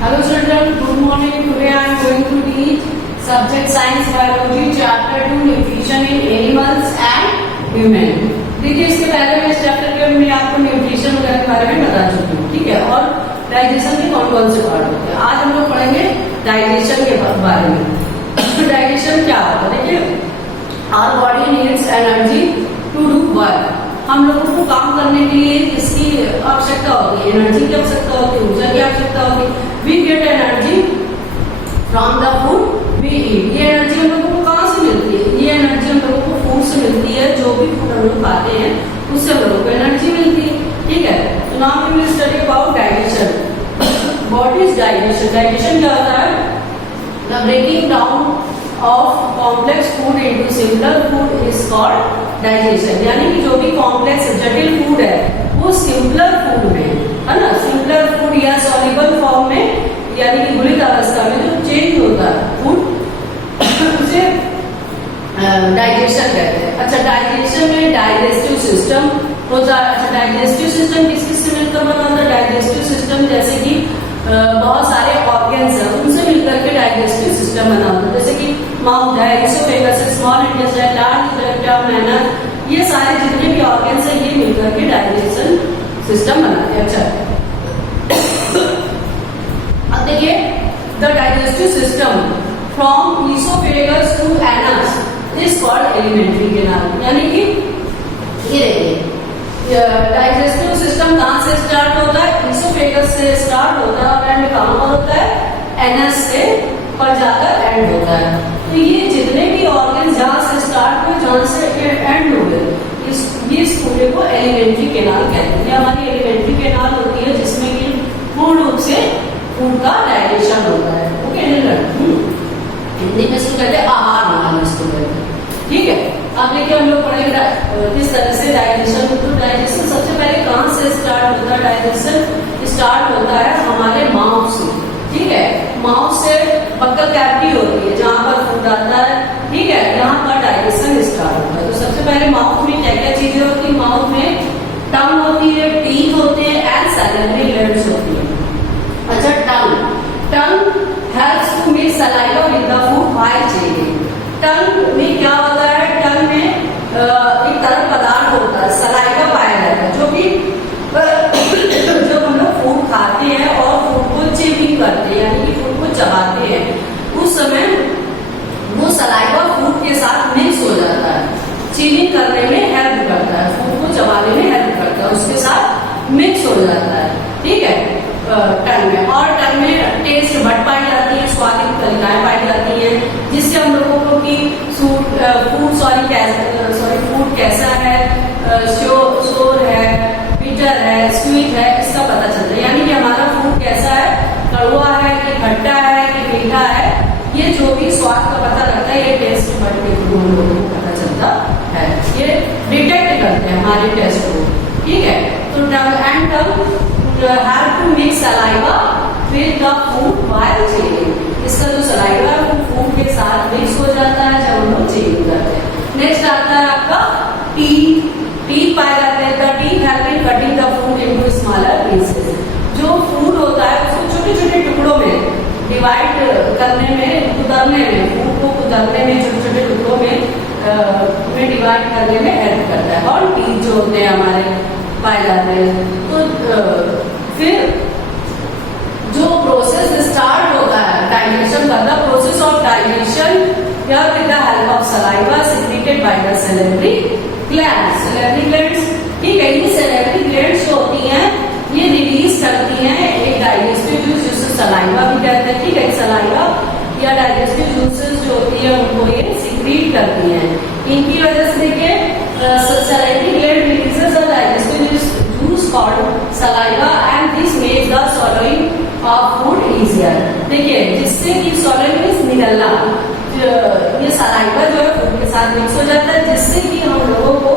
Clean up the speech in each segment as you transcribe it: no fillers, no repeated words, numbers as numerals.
Hello children, good morning. Today I am going to teach subject science biology chapter 2 nutrition in animals and human. देखिए इसके पहले मैं इस chapter के में आपको न्यूट्रिशन वगैरह के बारे में बता चुकी हूँ, ठीक है। और डाइजेशन के कौन कौन से पार्ट होते हैं, आज हम लोग पढ़ेंगे डाइजेशन के बारे में। डाइजेशन क्या होता है, देखिए our body needs energy to do work. हम लोगों को काम करने के लिए इसकी आवश्यकता होती है, एनर्जी की आवश्यकता होती है, ऊर्जा की आवश्यकता होती है। We get energy from the food we eat. ये एनर्जी हम लोगों को कहाँ से मिलती है, ये एनर्जी हम लोगों को फूड से मिलती है। जो भी फूड हम लोग खाते हैं उससे हम लोगों को एनर्जी मिलती है, ठीक है। तो now we will study about digestion. What is digestion? Digestion क्या होता है? The breaking down of complex food into simpler food is called digestion. यानी कि जो भी कॉम्प्लेक्स जटिल फूड है वो सिंपलर फूड में, है ना, सिंपलर फूड या सॉल्युबल फॉर्म में, यानी कि घुलित अवस्था में जो चेंज होता है फूड, उसे डाइजेशन कहते हैं। अच्छा, डाइजेशन में डाइजेस्टिव सिस्टम होता है। अच्छा, डाइजेस्टिव सिस्टम किस किस से मिलकर बना होता है? डाइजेस्टिव सिस्टम जैसे कि बहुत सारे ऑर्गन्स हैं उनसे मिलकर के डाइजेस्टिव सिस्टम बना होता है। जैसे कि माउथ है, इसोफेगस है, small intestine, large intestine, manner, ये सारे जितने भी ऑर्गन्स हैं ये मिलकर के डाइजेशन सिस्टम बनाते हैं। अच्छा, अब देखिए the digestive system from oesophagus to anus is called alimentary canal. यानी कि ये देखिए डाइजेस्टिव सिस्टम कहाँ से स्टार्ट होता है? इसोफेगस से स्टार्ट होता है और एंड कहाँ पर होता है? एनस से पर जाकर एंड होता है। तो ये जितने भी ऑर्गन जहाँ से स्टार्ट हुए जहाँ से एंड हो गए, इस पूरे को एलिमेंट्री कैनाल कहते हैं। ये हमारी एलिमेंट्री कैनाल होती है जिसमें कि पूर्ण रूप से फूड का डाइजेशन होता है। ओके, हिंदी में इसको कहते हैं आहार नाल, इसको कहते हैं, ठीक है। अब देखिए हम लोग पढ़ेंगे किस तरह से डाइजेशन। तो डाइजेशन सबसे पहले कहाँ से स्टार्ट होता है? डाइजेशन स्टार्ट होता है हमारे माउथ से, ठीक है। माउथ से बक्कल कैविटी होती है जहाँ पर फूड आता है, ठीक है, यहाँ पर डाइजेशन स्टार्ट होता है। तो सबसे पहले माउथ में क्या क्या चीजें होती है? माउथ में टंग होती है, टीथ होते हैं एंड सैलिवरी ग्लैंड्स होती है। अच्छा, tongue helps to make saliva with the food while chewing. Tongue में क्या होता है? टंग में एक तरल पदार्थ होता है, सलाइवा पाया जाता है, जो कि जब हम लोग फूड खाते हैं और फूड को च्यूइंग करते हैं, यानी कि फूड को चबाते हैं, उस समय वो सलाइवा फूड के साथ मिक्स हो जाता है, च्यूइंग करने में हेल्प करता है, फूड को चबाने में हेल्प करता है, उसके साथ मिक्स हो जाता है, ठीक है, टंग में। और टंग में टेस्ट बड पाई जाती है, स्वादिष्ट तलिकाएं पाई जाती हैं, जिससे हम लोगों को कि फूड कैसा है, शोर है, बिटर है, स्वीट है, इसका पता चलता है। यानी कि हमारा फूड कैसा है, कड़वा है कि खट्टा है कि मीठा है, ये जो भी स्वाद का पता लगता है ये टेस्ट बड के थ्रू हम लोगों को पता चलता है, ये डिटेक्ट करते हैं हमारे टेस्ट को, ठीक है। तो tongue and tongue have to mix saliva with the food while chewing। इसका जो सलाइवा है वो फूड के साथ मिक्स हो जाता है जब हम लोग च्यूइंग करते हैं। नेक्स्ट आता है आपका टीथ पाए जाते हैं। The teeth have been cutting the food into smaller pieces. जो फूड होता है उसको छोटे छोटे टुकड़ों में डिवाइड करने में, कुतरने में, फूड को कुतरने में छोटे छोटे टुकड़ों में डिवाइड करने में हेल्प करता है। और टीथ जो होते हैं हमारे पाए जाते हैं। तो फिर जो प्रोसेस स्टार्ट होता है डाइजेशन का, द प्रोसेस ऑफ डाइजेशन या with the help of saliva secreted by the salivary glands. Salivary glands, ठीक है, ये सैलिवरी ग्लैंड्स जो होती हैं ये रिलीज करती हैं एक डाइजेस्टिव जूस जिसे सलाइवा भी कहते हैं, ठीक है। सलाइवा या डाइजेस्टिव जूसेस जो होती है उनको ये सिक्रीट करती हैं। इनकी वजह से देखिए salivary gland releases a digestive juice called saliva and this makes the swallowing of food easier. देखिए जिससे कि swallowing मींस निगलना, ये सलाइवा जो है फूड के साथ मिक्स हो जाता है, जिससे कि हम लोगों को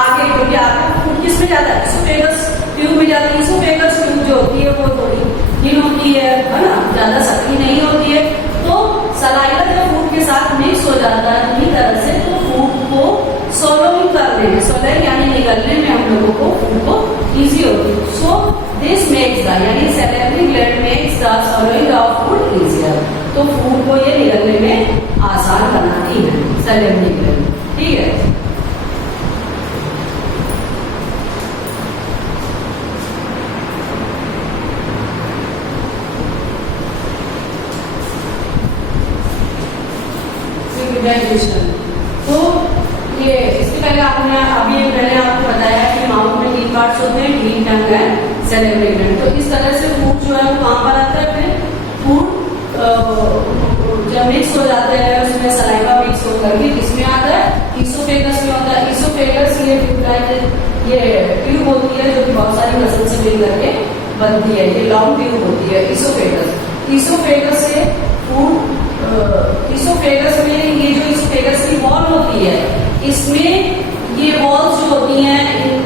आगे, क्योंकि आगे फूड किस में जाता है? इसोफेगस ट्यूब में जाती है। इसोफेगस ट्यूब जो होती है वो थोड़ी थिन होती है ना, ज्यादा सक्रिय नहीं होती है। तो सलाइवा जब फूड के साथ मिक्स हो जाता है इसी तरह से, तो फूड को swallowing करने में, swallowing यानी निगलने में हम लोगों को फूड को इजी होती है। सो दिस मेक्स द, यानी salivary gland makes swallowing of food easier. तो फूड को ये निगलने में आसान बनाती है सैलेड निगलने में, ठीक है। डाइजेशन, तो ये इससे पहले मैंने आपको बताया कि माउथ में 3 पार्ट्स होते हैं, टीथ, टंग एंड सैलेवरी ग्लैंड। तो इस तरह से फूड जो है वो कहाँ पर आता है, फिर फूड जब मिक्स हो जाते हैं उसमें सलाइवा मिक्स होकर के किसमें आता है, ईसोफेगस में होता है। ईसोफेगस ये ट्यूब होती है जो कि बहुत सारी मसल से मिल करके बनती है, ये लॉन्ग ट्यूब होती है ईसोफेगस। ईसोफेगस से फूड ईसोफेगस में ये जो ईसोफेगस की वॉल होती है, इसमें ये वॉल्स जो होती हैं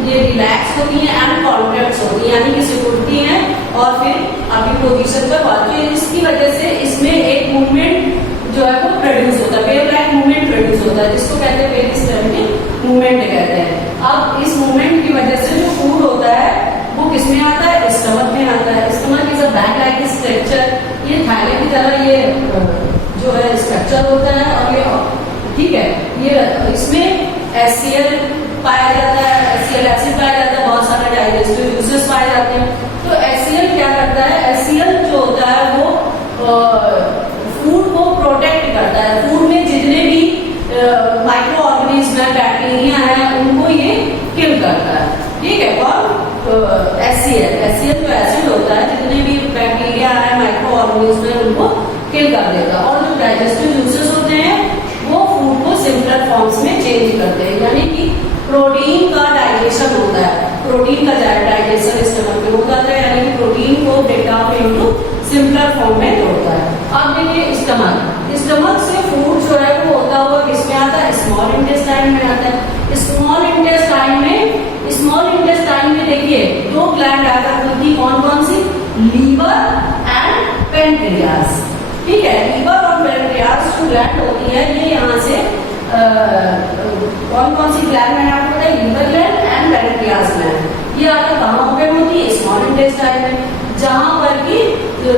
ये रिलैक्स होती हैं एंड कॉन्ट्रैक्ट होती हैं, यानी कि सिकुड़ती हैं और फिर अपनी पोजीशन पर आती है। इसकी वजह से इसमें एक मूवमेंट जो है वो प्रोड्यूस होता है, वेव लाइक मूवमेंट प्रोड्यूस होता है, जिसको कहते हैं वेव मूवमेंट कहते हैं। अब इस मूवमेंट की वजह से जो फूड होता है वो किसमें आता है, स्टमक में आता है। Stomach is a bag like structure, ये थैले की तरह ये जो है स्ट्रक्चर होता है और ये ठीक है, ये इसमें HCl पाया जाता है, HCl एसिड पाया जाता है, बहुत सारे डाइजेस्टिव यूजेस पाए जाते हैं। तो HCl क्या करता है, HCl जो होता है वो फूड को प्रोटेक्ट करता है, फूड में जितने भी माइक्रो ऑर्गेनिज्म है, बैक्टीरिया है, उनको ये किल करता है, ठीक है। और HCl जो एसिड होता है, जितने भी बैक्टीरिया है, माइक्रो ऑर्गेनिज्म है, उनको किल कर देगा। और जो डाइजेस्टिव यूजेस होते हैं वो फूड को सिंपलर फॉर्म्स में चेंज करते हैं, यानी कि प्रोटीन का डाइजेशन होता है, प्रोटीन का डाइजेशन स्टमक में हो जाता है, यानी कि प्रोटीन को break down into simpler form में तोड़ता है। अब देखिए स्टमक से फूड जो है वो होता हुआ किसमें आता है, स्मॉल इंटेस्टाइन में आता है। स्मॉल इंटेस्टाइन में देखिए 2 ग्लैंड आता है, कौन सी, लीवर एंड पेनक्रियास, ठीक है। लीवर और पेनक्रियास जो ग्लैंड होती है ये यहाँ से कौन सी ग्लैंड मैंने आपको बताया, liver gland and pancreas gland. ये आगे कहाँ पे होती है, स्मॉल इंटेस्टाइन में, जहां पर की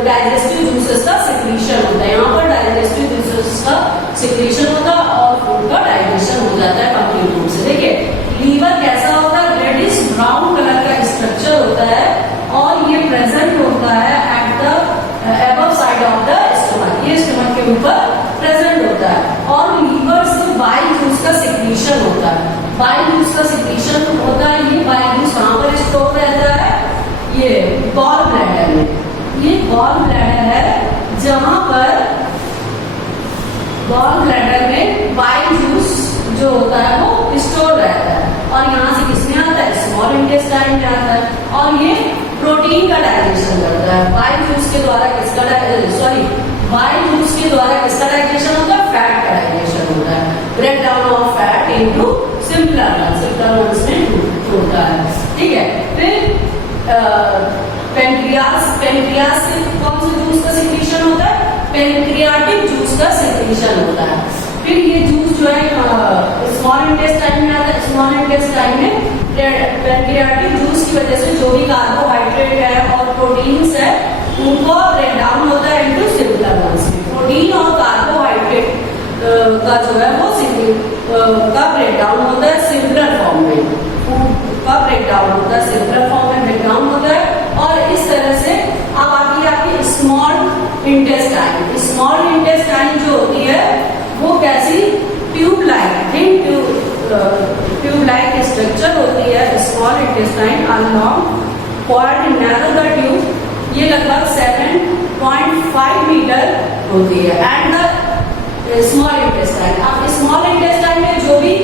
डाइजेस्टिव जूसेस का सिक्रीशन होता है। यहाँ पर डाइजेस्टिव जूसेस का सिक्रीशन होता है और फूड का डाइजेशन हो जाता है कंप्लीट रूप से। देखिए लीवर कैसा होता है, रेडिश ब्राउन कलर का स्ट्रक्चर होता है और ये प्रेजेंट होता है at the above side of the stomach, ये स्टमक के ऊपर प्रेजेंट होता है। और लीवर से बाइल जूस का सिक्रीशन होता है, बाइल जूस का सिक्रीशन होता है। ये बाइल जूस कहाँ पर स्टोर रहता है, ये गॉल ब्लैडर में, ये गॉल ब्लैडर है जहां पर गॉल ब्लैडर में बाइल जूस जो होता है वो स्टोर रहता है। और यहाँ से किसमें आता है, स्मॉल इंटेस्टाइन में आता है और ये प्रोटीन का डाइजेशन करता है। बाइल जूस के द्वारा किसका डाइजेशन होता है, फैट का डाइजेशन होता है, break down of fat into simpler ones में होता है, ठीक है। फिर पेनक्रियास से कौन से जूस का सिक्रीशन होता है, पेनक्रियाटिक जूस का सिक्रीशन होता है। फिर ये जूस जो है स्मॉल इंटेस्टाइन में आता है, स्मॉल इंटेस्टाइन में पेनक्रियाटिक जूस की वजह से जो भी कार्बोहाइड्रेट है और प्रोटीन्स है उनको ब्रेक डाउन होता है इनटू सिंपलर वंस में। प्रोटीन और कार्बोहाइड्रेट का जो है वो का ब्रेक डाउन होता है सिंपलर फॉर्म में, फूड का ब्रेक डाउन होता है सिंपलर फॉर्म में ब्रेक डाउन होता है। और इस तरह से अब आती है आपकी स्मॉल इंटेस्टाइन। स्मॉल इंटेस्टाइन जो होती है वो कैसी, ट्यूब लाइक स्ट्रक्चर होती है। Small intestine along quad narrow the tube, ये लगभग 7.5 मीटर होती है। एंड द स्मॉल इंटेस्टाइन, अब स्मॉल इंटेस्टाइन में जो भी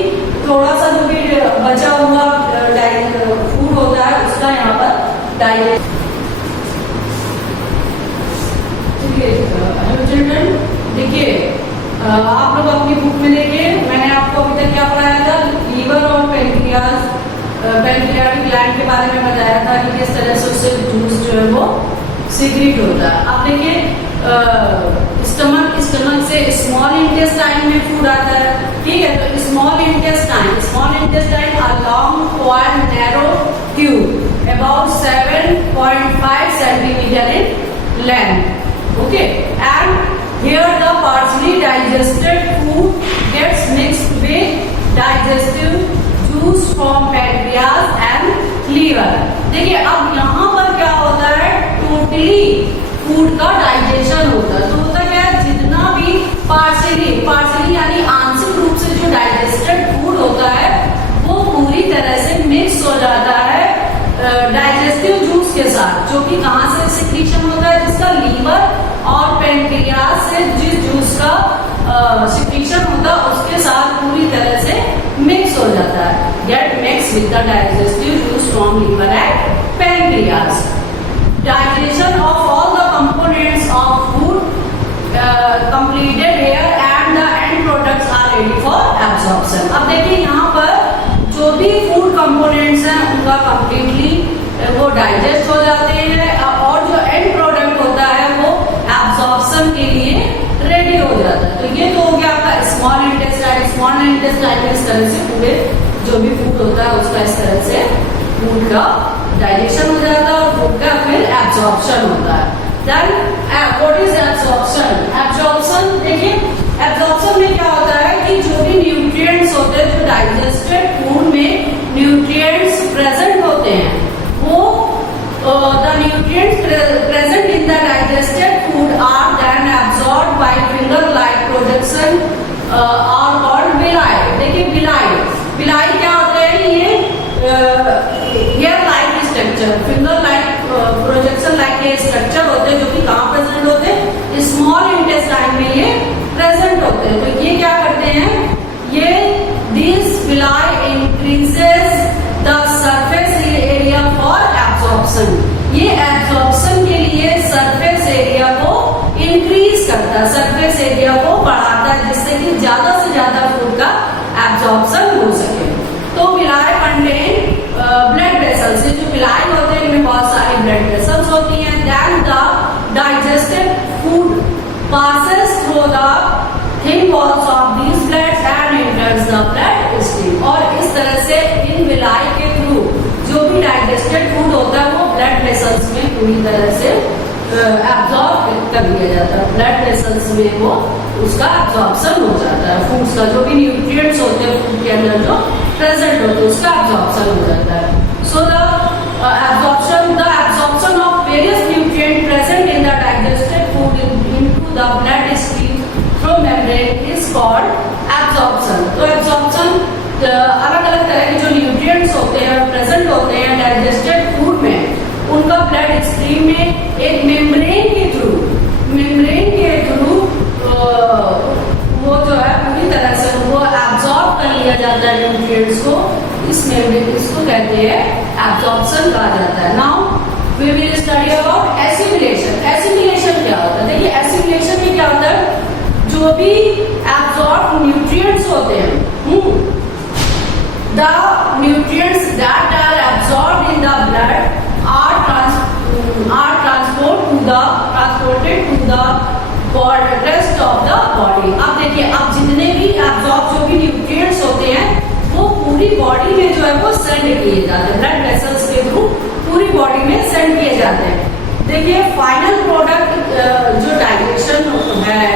थोड़ा सा जो भी बचा हुआ फूड होता है उसका यहाँ पर डाइजेस्ट। चिल्ड्रन देखिए आप लोग अपनी बुक में देखिए, मैंने आपको अभी तक क्या पढ़ाया था, लीवर और पेनक्रियाटिक ग्लैंड के बारे में बताया था कि किस तरह से उससे जूस जो है वो सीक्रेट होता है। अब देखिए स्टमक से स्मॉल इंटेस्टाइन में फूड आता है, ठीक है। तो small intestine along quad narrow tube about 7.5 centimetre in length. Okay, and here the partially digested food gets mixed with digestive juice from pancreas and liver. देखिए अब यहाँ पर क्या होता है, टोटली फूड का डाइजेशन होता है। तो होता क्या है, जितना भी पार्शियली यानी आंशिक रूप से जो डाइजेस्टेड फूड होता है वो पूरी तरह से मिक्स हो जाता है डाइजेस्टिव जूस के साथ, जो कि कहाँ से सिक्रीशन होता है, जिसका लीवर और पेनक्रियास से जिस जूस का सिक्रीशन होता है उसके साथ पूरी तरह से मिक्स हो जाता है। Get mix with the digestive juice from liver and pancreas. Digestion of all the components of food completed here and the end products are ready for absorption. अब देखिए यहाँ पर जो भी फूड कंपोनेंट्स हैं उनका कंप्लीटली वो डाइजेस्ट हो जाते हैं और जो एंड प्रोडक्ट होता है वो एब्जॉर्प्शन के लिए रेडी हो जाता है। तो ये तो हो गया आपका स्मॉल इंटेस्टाइन। स्मॉल इंटेस्टाइन में इस तरह से पूरे जो भी फूड होता है उसका इस तरह से फूड का डाइजेशन हो जाता है और फूड का फिर एब्जॉर्प्शन होता है। Then what is absorption? Absorption देखिए, एब्जॉर्प्शन में क्या होता है कि जो भी न्यूट्रिएंट्स होते हैं, जो डाइजेस्टेड फूड में न्यूट्रिएंट्स प्रेजेंट होते हैं, वो the nutrients present in the digested food are then absorbed by finger like production और कॉल्ड विलाई। देखिए विलाई क्या होता है, ये hair like structure, finger like projection like के स्ट्रक्चर होते हैं जो कि कहाँ प्रेजेंट होते हैं, स्मॉल इंटेस्टाइन में ये प्रेजेंट होते हैं। तो ये क्या करते हैं, ये this villi increases the surface area for absorption. ये एब्जॉर्प्शन के लिए सरफेस एरिया को इंक्रीज करता है, सरफेस एरिया को बढ़ाता है, जिससे कि ज्यादा से ज्यादा फूड का एब्जॉर्प्शन हो सके। तो विलाई कंटेन ब्लड वेसल्स, जो विलाई होते हैं इनमें बहुत सारी ब्लड वेसल्स होती हैं। Then the digested food passes through the thin walls of these bloods and enters the blood stream. और इस तरह से इन विलाई के थ्रू जो भी डाइजेस्टेड फूड होता है वो ब्लड वेसल्स में पूरी तरह से एब्जॉर्ब कर दिया जाता है। ब्लड वेसल्स में वो उसका एब्जॉर्प्शन हो जाता है, फूड्स का जो भी न्यूट्रिएंट्स होते हैं फूड के अंदर जो प्रेजेंट होते हैं उसका एब्जॉर्प्शन हो जाता है। So the absorption of various nutrient present in the digested food into the blood stream through membrane is called absorption. तो एब्जॉर्प्शन अलग अलग तरह के जो न्यूट्रिएंट्स होते हैं प्रेजेंट होते हैं डाइजेस्टेड फूड में, उनका ब्लड स्ट्रीम में एक मेम्ब्रेन के थ्रू वो जो है पूरी तरह से वो एब्जॉर्ब कर लिया जाता है न्यूट्रिएंट्स को। इस मेम्ब्रेन इसको कहते हैं एब्जॉर्प्शन कहा जाता है। Now we will study about assimilation. Assimilation क्या होता है? देखिए एसिमिलेशन में क्या होता है, जो भी एब्जॉर्ब न्यूट्रिएंट्स होते हैं, the nutrients that are absorbed in the blood are transported to the rest of the body। अब देखिए, अब जितने भी एब्जॉर्ब जो भी न्यूट्रिएंट्स होते हैं वो पूरी बॉडी में जो है वो सेंड किए जाते हैं, ब्लड वेसल्स के थ्रू पूरी बॉडी में सेंड किए जाते हैं। देखिए फाइनल प्रोडक्ट जो डाइजेशन है,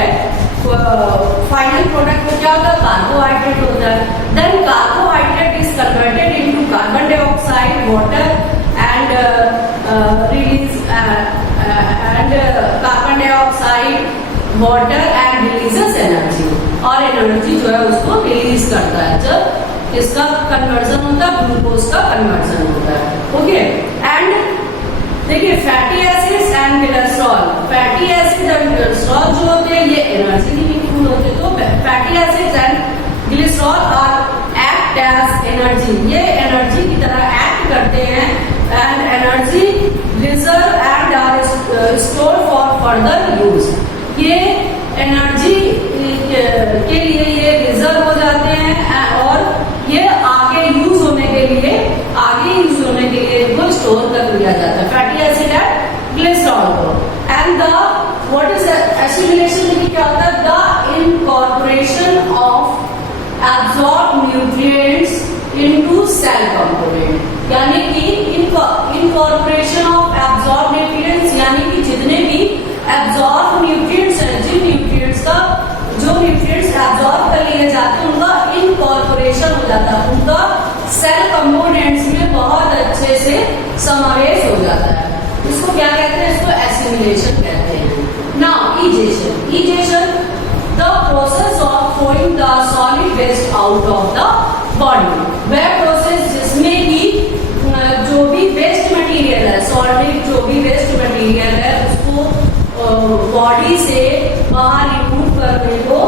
फाइनल प्रोडक्ट में क्या होता है, कार्बोहाइड्रेट होता है। Then carbohydrate is converted into carbon dioxide, water and release carbon dioxide, water and releases energy. और एनर्जी जो है उसको रिलीज करता है जब इसका कन्वर्जन होता है, ग्लूकोज का कन्वर्जन होता है। ओके, एंड देखिए fatty acids and cholesterol. Fatty acid and cholesterol जो होते हैं ये एनर्जी गिविंग फूड होते हैं। तो fatty acids and cholesterol are act as energy, ये एनर्जी की तरह एक्ट करते हैं and energy reserve and are store for further use. ये एनर्जी के लिए ये रिजर्व हो जाते हैं और ये आगे यूज होने के लिए इनको स्टोर कर लिया जाता है, फैटी एसिड एंड कोलेस्ट्रॉल को। And the what is assimilation में क्या होता है, the incorporation of absorb nutrients into cell component, यानी कि इनकॉर्पोरेशन ऑफ एब्जॉर्ब न्यूट्रिएंट्स यानी कि जितने भी समावेश हो जाता है। इसको क्या कहते हैं? इसको एसिमिलेशन कहते हैं। Now egestion the process of throwing the solid waste out of the body, वह प्रोसेस जिसमें कि जो भी वेस्ट मटेरियल है, सॉलिड जो भी वेस्ट मटेरियल है उसको बॉडी से बाहर रिमूव करने को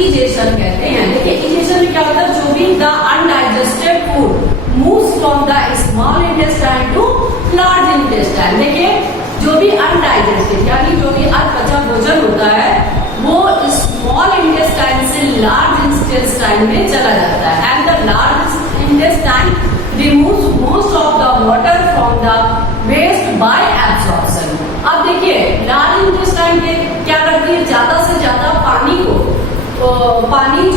इजेशन कहते हैं। देखिए इजेशन में क्या होता है? जो भी the undigested food moves from the small intestine to large intestine. देखिए जो भी अनडाइजेस्टेड यानी जो भी अधपचा भोजन होता है वो स्मॉल इंटेस्टाइन से लार्ज इंटेस्टाइन में चला जाता है and the large intestine removes most of the water from the waste by absorption. अब देखिए लार्ज इंटेस्टाइन क्या करती है? ज्यादा से ज्यादा पानी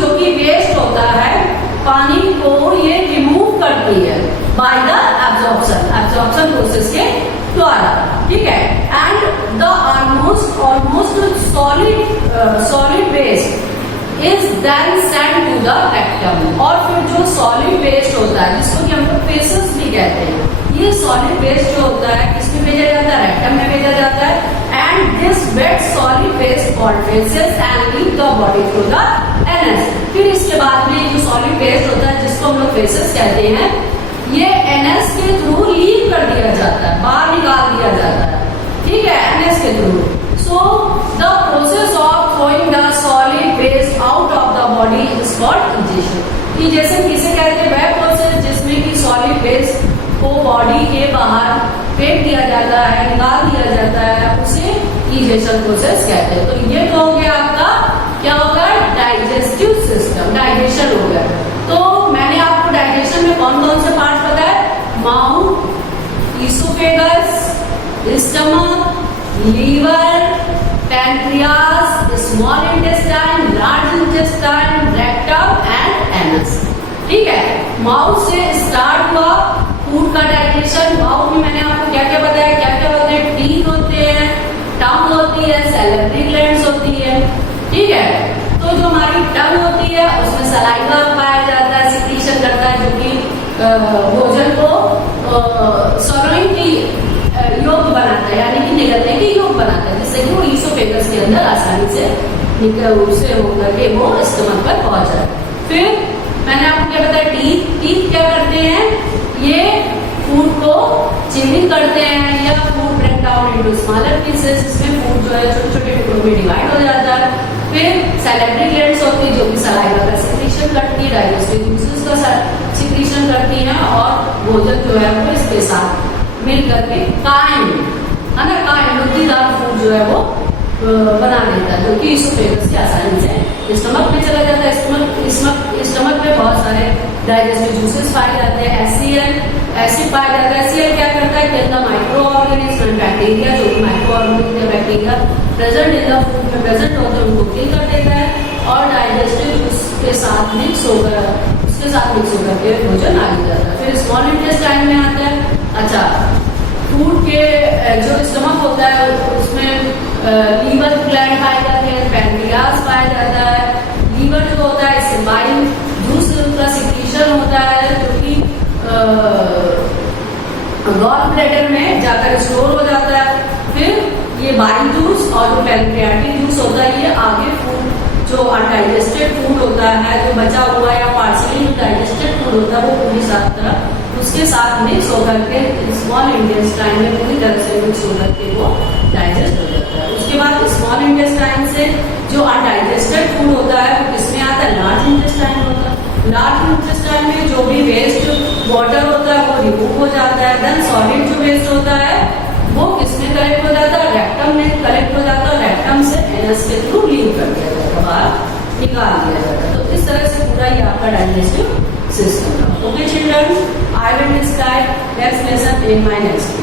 जो कि वेस्ट होता है पानी को ये रिमूव करती है बाय द एब्जॉर्प्शन प्रोसेस के द्वारा, ठीक है। And the almost solid waste is then send to the rectum. और फिर जो सॉलिड वेस्ट होता है जिसको कि हम लोग फेसेस भी कहते हैं, ये सॉलिड वेस्ट जो होता है किसमें भेजा जाता है? रेक्टम में भेजा जाता है। And this wet solid waste called faeces and leave the body through the anus. फिर इसके बाद में जो सॉलिड वेस्ट होता है जिसको हम लोग फेसेस कहते हैं, ये एनएस के थ्रू लीव कर दिया जाता है, बाहर निकाल दिया जाता है, ठीक है, एनएस के थ्रू। So the process of throwing the solid waste out of the body is called egestion. Egestion किसे कहते हैं? वह प्रोसेस जिसमें कि सॉलिड वेस्ट को बॉडी के बाहर फेंक दिया जाता है, निकाल दिया जाता है, उसे इजेशन प्रोसेस कहते हैं। तो ये तो हो गया आपका क्या होगा? डाइजेस्टिव सिस्टम, डाइजेशन हो गया। तो मैंने आपको डाइजेशन में कौन कौन से पार्ट बताए? Mouth, oesophagus, stomach, liver, pancreas, small intestine, large intestine, rectum and anus, ठीक है। माउथ से स्टार्ट हुआ फूड का डाइजेशन। माउथ में मैंने आपको क्या क्या बताया? क्या क्या होते हैं? टीथ होते हैं, टंग होती है, सैलिवरी ग्लैंड्स होती है, ठीक है। तो जो हमारी टंग होती है उसमें सलाइवा पाया जाता है, सिक्रीशन करता है, जो कि भोजन को स्वरोइंग की योग बनाता है, यानी कि निगलने की योग बनाता है, जिससे कि वो ईसोफेगस के अंदर आसानी से उससे होकर के वो स्टमक पर पहुंच जाए। फिर मैंने आपको क्या बताया? टीथ क्या करते हैं? ये फूड को च्यूइंग करते हैं या food break down into smaller pieces, जिसमें फूड जो है छोटे छोटे टुकड़ों में डिवाइड हो जाता है। फिर सैलिवरी ग्लैंड्स होती है जो कि सलाइवा का सिक्रीशन करती है, डाइजेस्टिव जूसेस का सिक्रीशन करती है और भोजन जो है वो इसके साथ मिल करके काइम, है ना, काइम लुद्दीदार फूड जो है वो बना देता है, जो कि ईसोफेगस की आसानी से स्टमक में चला जाता है। स्टमक में बहुत सारे डाइजेस्टिव जूसेस पाए जाते हैं, एसिड पाया जाता है। एसिड क्या करता है? कि माइक्रो ऑर्गेनिज्म एंड बैक्टीरिया, जो कि माइक्रो ऑर्गेनिज्म या bacteria present in the food में प्रेजेंट होते हैं उनको किल कर देता है और डाइजेस्टिव जूस के साथ मिक्स होकर के भोजन आगे जाता है। फिर स्मॉल इंटेस्टाइन में आता है। अच्छा, फूड के जो स्टमक होता है उसमें लीवर ग्लैंड पाए जाते हैं, पैंक्रियास पाया जाता है। लीवर जो होता है इससे बाइल जूस का सिक्रीशन होता है, जो कि गॉल ब्लैडर में जाकर स्टोर हो जाता है। फिर ये बाइल जूस और जो पैंक्रियाटिक जूस होता है ये आगे फूड जो अनडाइजेस्टेड फूड होता है, जो बचा हुआ या पार्शियली डाइजेस्टेड फूड होता है, वो पूरी तरह उसके साथ मिक्स होकर के स्मॉल इंटेस्टाइन में पूरी तरह से मिक्स होकर के वो डाइजेस्ट हो जाता है। उसके बाद स्मॉल इंटेस्टाइन से जो अनडाइजेस्टेड फूड होता है वो किसमें आता है? लार्ज इंटेस्टाइन होता है। लार्ज इंटेस्टाइन में जो भी वेस्ट वाटर होता है वो रिमूव हो जाता है। देन सॉलिड जो वेस्ट होता है वो किसमें कलेक्ट हो जाता है? रेक्टम में कलेक्ट हो जाता है। रेक्टम से एनएस के थ्रू लीव कर दिया जाता है, बाहर निकाल दिया जाता है। तो इस तरह से पूरा ये आपका डाइजेस्टिव सिस्टम है। Okay children, I will describe next lesson in my next